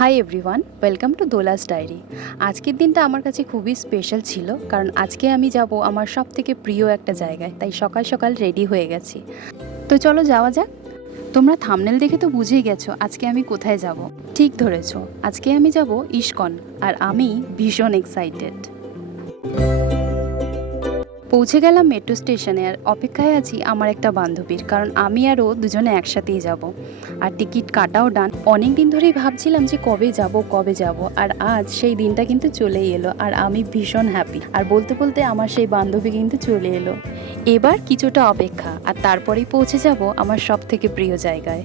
High everyone, welcome to Dola's diary. আজকের দিনটা আমার কাছে খুবই স্পেশাল ছিল, কারণ আজকে আমি যাব আমার সব থেকে প্রিয় একটা জায়গায়। তাই সকাল সকাল রেডি হয়ে গেছি। তো চলো যাওয়া যাক। তোমরা থাম্বনেল দেখে তো বুঝেই গেছো আজকে আমি কোথায় যাব। ঠিক ধরেছো, আজকে আমি যাব ইস্কন, আর আমি ভীষণ এক্সাইটেড। পৌঁছে গেলাম মেট্রো স্টেশনে, আর অপেক্ষায় আছি আমার একটা বান্ধবীর, কারণ আমি আর ও দুজনে একসাথেই যাব। আর টিকিট কাটাও ডান। অনেক দিন ধরেই ভাবছিলাম যে কবে যাব, আর আজ সেই দিনটা কিন্তু চলেই এলো, আর আমি ভীষণ হ্যাপি। আর বলতে বলতে আমার সেই বান্ধবী কিন্তু চলে এলো। এবার কিছুটা অপেক্ষা, আর তারপরেই পৌঁছে যাব আমার সব থেকে প্রিয় জায়গায়।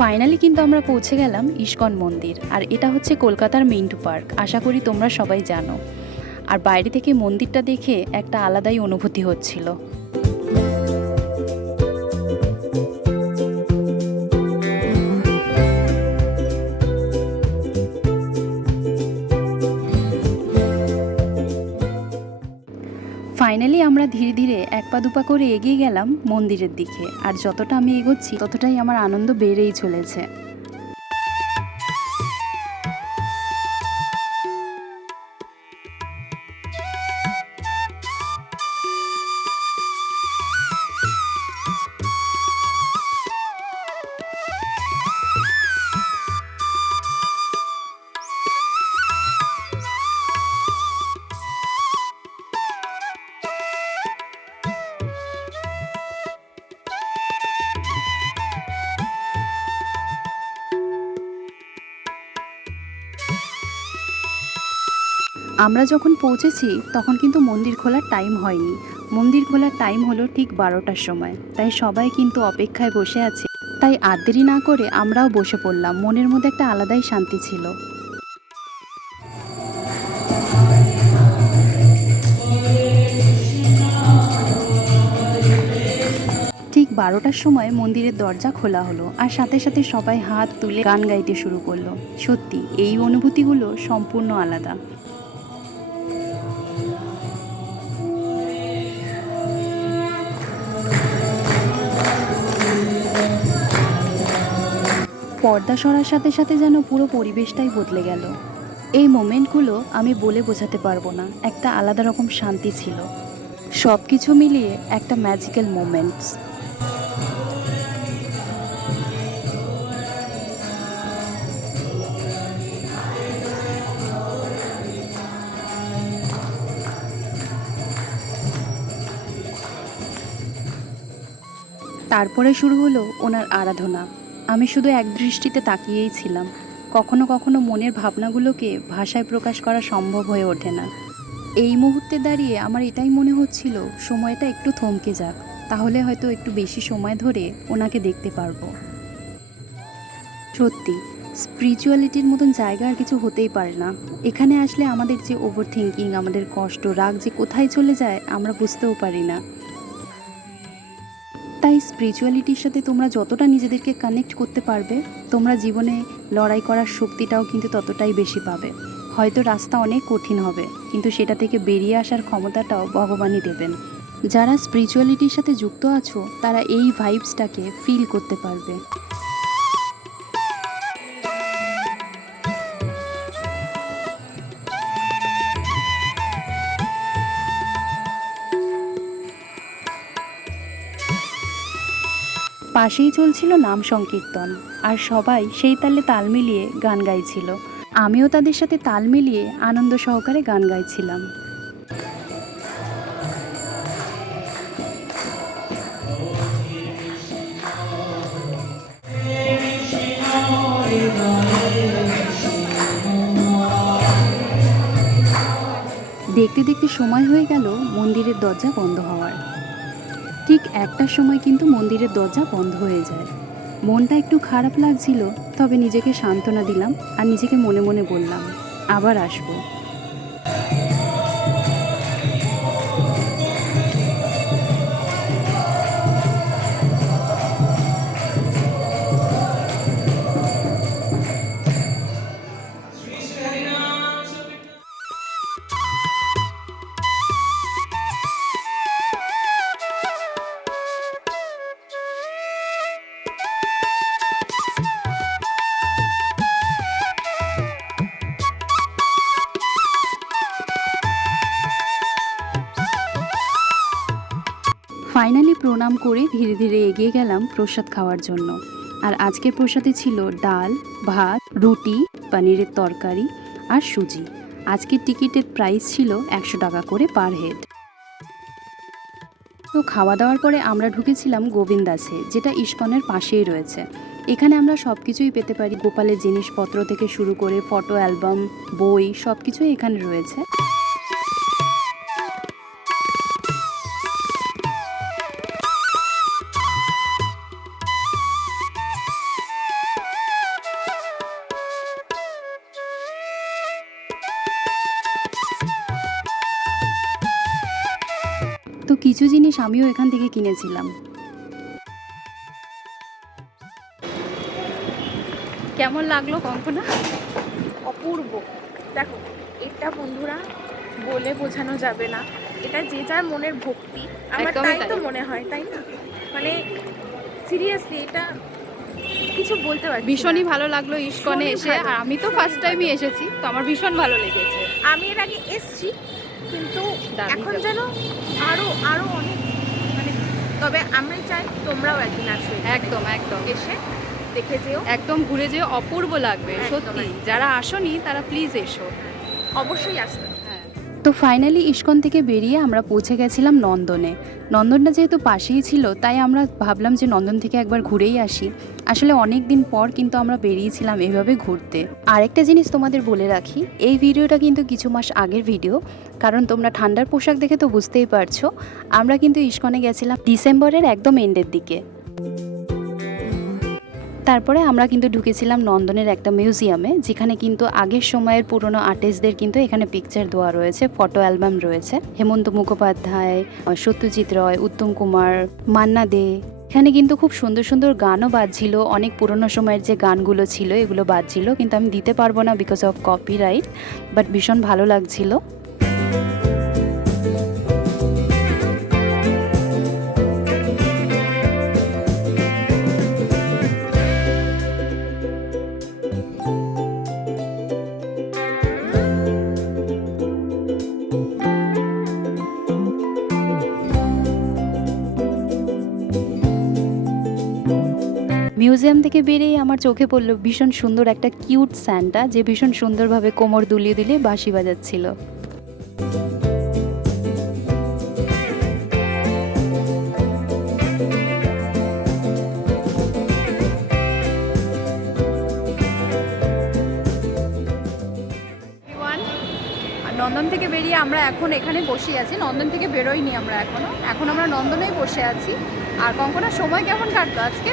ফাইনালি কিন্তু আমরা পৌঁছে গেলাম ইস্কন মন্দির, আর এটা হচ্ছে কলকাতার মিন্টু পার্ক। আশা করি তোমরা সবাই জানো। আর বাইরে থেকে মন্দিরটা দেখে একটা আলাদাই অনুভূতি হচ্ছিল। ফাইনালি আমরা ধীরে ধীরে এক পা দুপা করে এগিয়ে গেলাম মন্দিরের দিকে, আর যতটা আমি এগোচ্ছি ততটাই আমার আনন্দ বেড়েই চলেছে। আমরা যখন পৌঁছেছি তখন কিন্তু মন্দির খোলার টাইম হয়নি। মন্দির খোলার টাইম হলো ঠিক 12টার সময়। তাই সবাই কিন্তু অপেক্ষায় বসে আছে। তাই আর দেরি না করে আমরাও বসে পড়লাম। মনের মধ্যে একটা আলাদাই শান্তি ছিল। ঠিক 12টার সময় মন্দিরের দরজা খোলা হলো, আর সাথে সাথে সবাই হাত তুলে গান গাইতে শুরু করলো। সত্যি এই অনুভূতিগুলো সম্পূর্ণ আলাদা। পর্দা সরার সাথে সাথে যেন পুরো পরিবেশটাই বদলে গেল। এই মোমেন্টগুলো আমি বলে বোঝাতে পারবো না। একটা আলাদা রকম শান্তি ছিল। সব কিছু মিলিয়ে একটা ম্যাজিক্যাল মোমেন্টস। তারপরে শুরু হলো ওনার আরাধনা। আমি শুধু এক দৃষ্টিতে তাকিয়েই ছিলাম। কখনো কখনো মনের ভাবনাগুলোকে ভাষায় প্রকাশ করা সম্ভব হয়ে ওঠে না। এই মুহূর্তে দাঁড়িয়ে আমার এটাই মনে হচ্ছিল সময়টা একটু থমকে যাক, তাহলে হয়তো একটু বেশি সময় ধরে ওনাকে দেখতে পারবো। সত্যি স্পিরিচুয়ালিটির মতন জায়গা আর কিছু হতেই পারে না। এখানে আসলে আমাদের যে ওভার থিঙ্কিং, আমাদের কষ্ট, রাগ যে কোথায় চলে যায় আমরা বুঝতেও পারি না। তাই স্পিরিচুয়ালিটির সাথে তোমরা যতটা নিজেদেরকে কানেক্ট করতে পারবে, তোমরা জীবনে লড়াই করার শক্তিটাও কিন্তু ততটাই বেশি পাবে। হয়তো রাস্তা অনেক কঠিন হবে, কিন্তু সেটা থেকে বেরিয়ে আসার ক্ষমতাটাও ভগবানই দেবেন। যারা স্পিরিচুয়ালিটির সাথে যুক্ত আছো তারা এই ভাইবসটাকে ফিল করতে পারবে। পাশেই চলছিল নাম সংকীর্তন, আর সবাই সেই তালে তাল মিলিয়ে গান গাইছিল। আমিও তাদের সাথে তাল মিলিয়ে আনন্দ সহকারে গান গাইছিলাম। দেখতে দেখতে সময় হয়ে গেল মন্দিরের দরজা বন্ধ হওয়ার। ঠিক 1টার সময় কিন্তু মন্দিরের দরজা বন্ধ হয়ে যায়। মনটা একটু খারাপ লাগছিল, তবে নিজেকে সান্ত্বনা দিলাম আর নিজেকে মনে মনে বললাম আবার আসবো। ফাইনালি প্রণাম করে ধীরে ধীরে এগিয়ে গেলাম প্রসাদ খাওয়ার জন্য। আর আজকের প্রসাদে ছিল ডাল, ভাত, রুটি, পনিরের তরকারি আর সুজি। আজকের টিকিটের প্রাইস ছিল 100 টাকা করে পার হেড। তো খাওয়া দাওয়ার পরে আমরা ঢুকেছিলাম গোবিন্দাসে, যেটা ইস্কনের পাশেই রয়েছে। এখানে আমরা সব কিছুই পেতে পারি, গোপালের জিনিসপত্র থেকে শুরু করে ফটো অ্যালবাম, বই, সব কিছুই এখানে রয়েছে। তো কিছু জিনিস আমিও এখান থেকে কিনেছিলাম। কেমন লাগলো কঙ্কনা? অপূর্ব। দেখো, এটা বন্ধুরা বলে বোঝানো যাবে না, এটা যে যার মনের ভক্তি। আমার তাই তো মনে হয়, তাই না? মানে সিরিয়াসলি এটা কিছু বলতে পারছি। ভীষণই ভালো লাগলো ইস্কনে এসে। আর আমি তো ফার্স্ট টাইমই এসেছি, তো আমার ভীষণ ভালো লেগেছে। আমি এর আগে এসেছি, কিন্তু এখন যেন আরো আরো অনেক, মানে তবে আমি চাই তোমরাও একদিন আসো, একদম একদম এসে দেখে যেও, একদম ঘুরে যেও, অপূর্ব লাগবে সত্যি। যারা আসোনি তারা প্লিজ এসো, অবশ্যই আসতে। তো ফাইনালি ইস্কন থেকে বেরিয়ে আমরা পৌঁছে গেছিলাম নন্দনে। নন্দনটা যেহেতু পাশেই ছিল, তাই আমরা ভাবলাম যে নন্দন থেকে একবার ঘুরেই আসি। আসলে অনেক দিন পর কিন্তু আমরা বেরিয়েছিলাম এভাবে ঘুরতে। আরেকটা জিনিস তোমাদের বলে রাখি, এই ভিডিওটা কিন্তু কিছু মাস আগের ভিডিও, কারণ তোমরা ঠান্ডার পোশাক দেখে তো বুঝতেই পারছো। আমরা কিন্তু ইস্কনে গেছিলাম ডিসেম্বরের একদম এন্ডের দিকে। তারপরে আমরা কিন্তু ঢুকেছিলাম নন্দনের একটা মিউজিয়ামে, যেখানে কিন্তু আগের সময়ের পুরনো আর্টিস্টদের কিন্তু এখানে পিকচার দেওয়া রয়েছে, ফটো অ্যালবাম রয়েছে। হেমন্ত মুখোপাধ্যায়, সত্যজিৎ রয়, উত্তম কুমার, মান্না দে। এখানে কিন্তু খুব সুন্দর সুন্দর গানও বাজছিল, অনেক পুরনো সময়ের যে গানগুলো ছিল এগুলো বাজছিল, কিন্তু আমি দিতে পারবো না বিকজ অফ কপিরাইট, বাট ভীষণ ভালো লাগছিল। মিউজিয়াম থেকে বেরিয়ে আমার চোখে পড়লো ভীষণ সুন্দর একটা কিউট স্যান্টা, যে ভীষণ সুন্দরভাবে কোমর দুলিয়ে দুলিয়ে বাঁশি বাজাচ্ছিল। নন্দন থেকে বেরিয়ে আমরা এখন এখানে বসে আছি, নন্দন থেকে বেরোইনি আমরা এখন আমরা নন্দনেই বসে আছি। আর কঙ্কনার সময় কেমন কাটলো আজকে?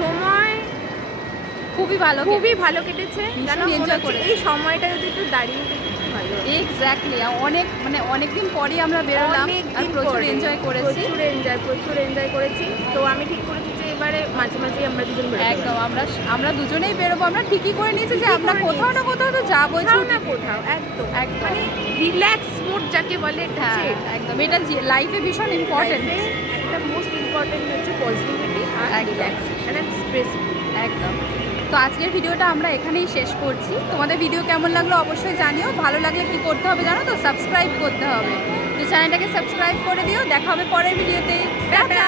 সময় খুবই ভালো কেটেছে। এনজয় করে এই সময়টা যদি একটু দাঁড়িয়ে ভালো। এক্স্যাক্টলি, অনেকদিন পরে আমরা বেরোলাম আর প্রচুর এনজয় করেছি। তো আমি ঠিক করেছি যে এবারে মাঝে মাঝে আমরা দুজন বেরোবো। একদম আমরা দুজনেই বেরোবো। আমরা ঠিকই করে নিয়েছি যে আমরা কোথাও না কোথাও তো যাবোই, না কোথাও। একদম মানে রিল্যাক্স মুড যাকে বলে, একদম এটা লাইফে ভীষণ ইম্পর্টেন্ট। একটা মোস্ট ইম্পর্টেন্ট হচ্ছে পজিটিভিটি আর রিল্যাক্সেশন এন্ড স্ট্রেস। একদম। তো আজকের ভিডিওটা আমরা এখানেই শেষ করছি। তোমাদের ভিডিও কেমন লাগলো অবশ্যই জানিও। ভালো লাগলে কি করতে হবে জানো তো? সাবস্ক্রাইব করতে হবে। তো চ্যানেলটাকে সাবস্ক্রাইব করে দিও। দেখা হবে পরের ভিডিওতে। টাটা।